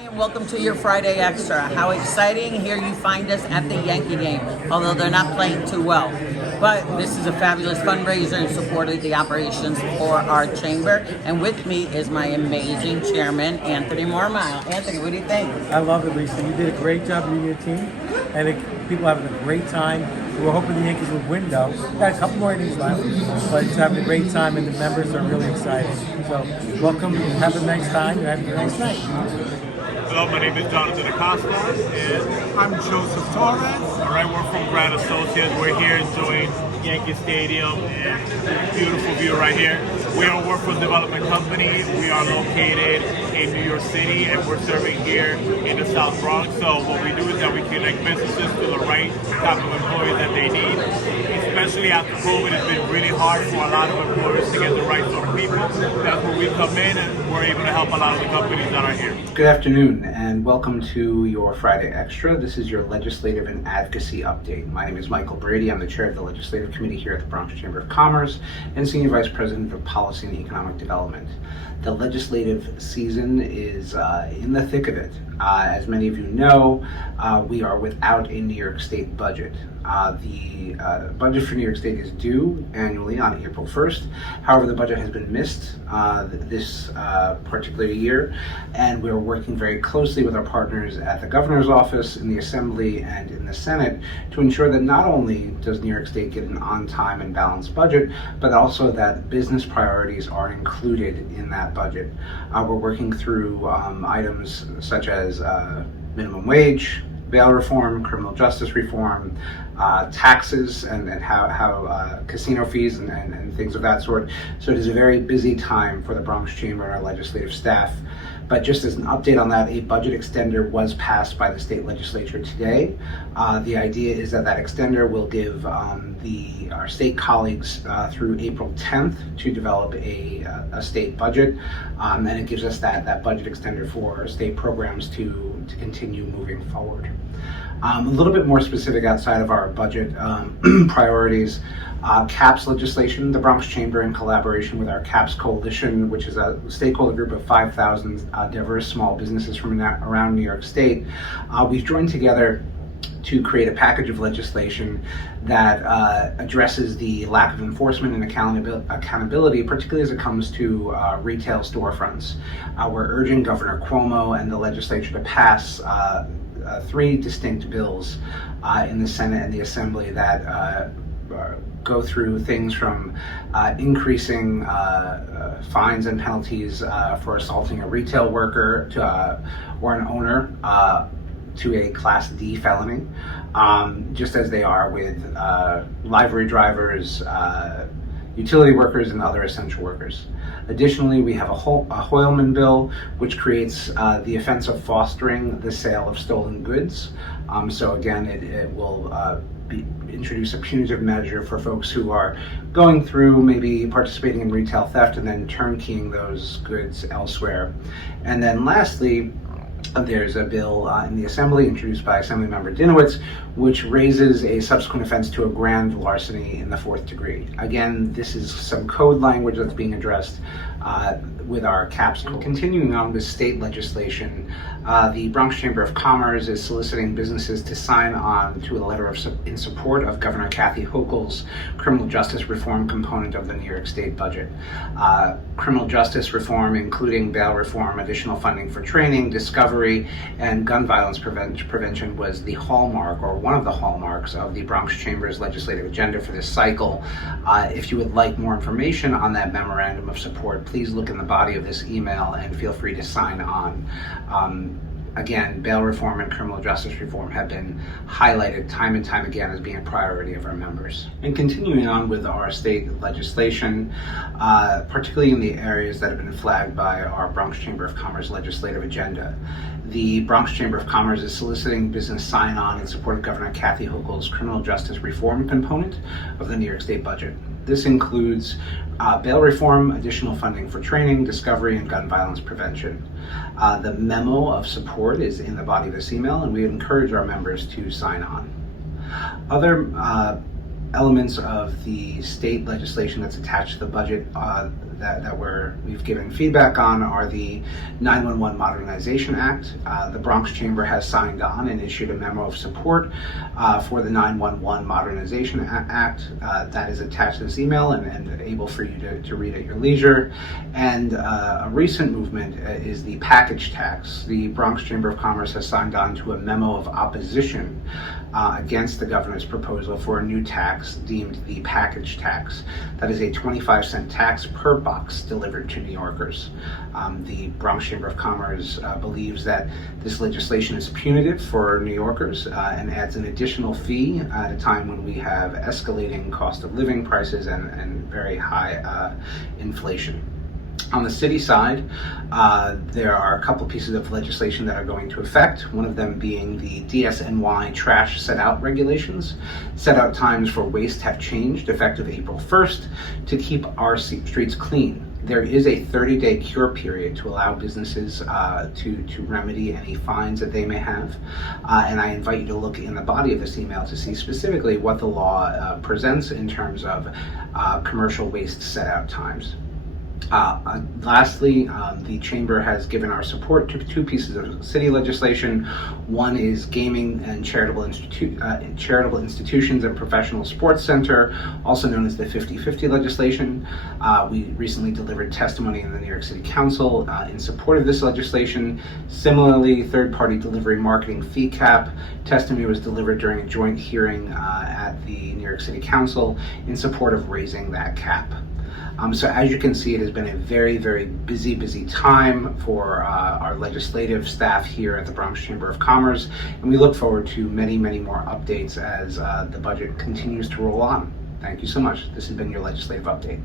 And welcome to your Friday Extra. How exciting. Here you find us at the Yankee game, although they're not playing too well. But this is a fabulous fundraiser in support of the operations for our chamber. And with me is my amazing chairman, Anthony Mormile. Anthony, what do you think? I love it, Lisa. You did a great job leading your team, and people are having a great time. We were hoping the Yankees would win, though. Got a couple more innings left, but it's having a great time, and the members are really excited. So, welcome. Have a nice time, and have a nice night. Hello, my name is Jonathan Acosta, and I'm Joseph Sorin. All right, we're from Grant Associates. We're here enjoying Yankee Stadium and beautiful view right here. We are a workforce development company. We are located in New York City, and we're serving here in the South Bronx. So what we do is that we connect businesses to the right type of employees that they need. Especially after COVID, it's been really hard for a lot of employers to get the right sort of people. That's where we come in, and we're able to help a lot of the companies that are here. Good afternoon, and welcome to your Friday Extra. This is your legislative and advocacy update. My name is Michael Brady. I'm the chair of the Legislative Committee here at the Bronx Chamber of Commerce and Senior Vice President of Policy and Economic Development. The legislative season is in the thick of it. As many of you know, we are without a New York State budget. The budget for New York State is due annually on April 1st. However, the budget has been missed this particular year, and we're working very closely with our partners at the governor's office, in the Assembly, and in the Senate to ensure that not only does New York State get an on-time and balanced budget, but also that business priorities are included in that budget. We're working through items such as minimum wage, bail reform, criminal justice reform, taxes, and how casino fees and things of that sort. So it is a very busy time for the Bronx Chamber and our legislative staff. But just as an update on that, a budget extender was passed by the state legislature today. The idea is that extender will give our state colleagues through April 10th to develop a state budget, and it gives us that budget extender for state programs to continue moving forward. A little bit more specific outside of our budget priorities, CAPS legislation. The Bronx Chamber, in collaboration with our CAPS Coalition, which is a stakeholder group of 5,000 diverse small businesses from around New York State, we've joined together to create a package of legislation that addresses the lack of enforcement and accountability, particularly as it comes to retail storefronts. We're urging Governor Cuomo and the legislature to pass three distinct bills in the Senate and the Assembly that go through things from increasing fines and penalties for assaulting a retail worker or an owner to a Class D felony, just as they are with livery drivers, utility workers, and other essential workers. Additionally, we have a Hoylman bill, which creates the offense of fostering the sale of stolen goods. So again, it will introduce a punitive measure for folks who are going through maybe participating in retail theft and then turnkeying those goods elsewhere. And then lastly, there's a bill in the Assembly introduced by Assemblymember Dinowitz, which raises a subsequent offense to a grand larceny in the 4th degree. Again, this is some code language that's being addressed with our CAPS. Continuing on with state legislation, the Bronx Chamber of Commerce is soliciting businesses to sign on to a letter in support of Governor Kathy Hochul's criminal justice reform component of the New York State budget. Criminal justice reform, including bail reform, additional funding for training, discovery, and gun violence prevention was the hallmark, or one of the hallmarks, of the Bronx Chamber's legislative agenda for this cycle. If you would like more information on that memorandum of support, please look in the body of this email and feel free to sign on. Again, bail reform and criminal justice reform have been highlighted time and time again as being a priority of our members. And continuing on with our state legislation, particularly in the areas that have been flagged by our Bronx Chamber of Commerce legislative agenda. The Bronx Chamber of Commerce is soliciting business sign-on in support of Governor Kathy Hochul's criminal justice reform component of the New York State budget. This includes bail reform, additional funding for training, discovery, and gun violence prevention. The memo of support is in the body of this email, and we encourage our members to sign on. Other elements of the state legislation that's attached to the budget that we've given feedback on are the 911 Modernization Act. The Bronx Chamber has signed on and issued a memo of support for the 911 Modernization Act. That is attached to this email and able for you to read at your leisure. And a recent movement is the package tax. The Bronx Chamber of Commerce has signed on to a memo of opposition against the governor's proposal for a new tax deemed the package tax. That is a 25-cent tax per box delivered to New Yorkers. The Bronx Chamber of Commerce believes that this legislation is punitive for New Yorkers and adds an additional fee at a time when we have escalating cost of living prices and very high inflation. On the city side, there are a couple pieces of legislation that are going to affect, one of them being the DSNY trash set-out regulations. Set-out times for waste have changed effective April 1st to keep our streets clean. There is a 30-day cure period to allow businesses to remedy any fines that they may have. And I invite you to look in the body of this email to see specifically what the law presents in terms of commercial waste set-out times. Lastly, the Chamber has given our support to two pieces of city legislation. One is gaming and charitable institutions and professional sports center, also known as the 50/50 legislation. We recently delivered testimony in the New York City Council in support of this legislation. Similarly, third-party delivery marketing fee cap testimony was delivered during a joint hearing at the New York City Council in support of raising that cap. So as you can see, it has been a very, very busy time for our legislative staff here at the Bronx Chamber of Commerce, and we look forward to many more updates as the budget continues to roll on. Thank you so much. This has been your legislative update.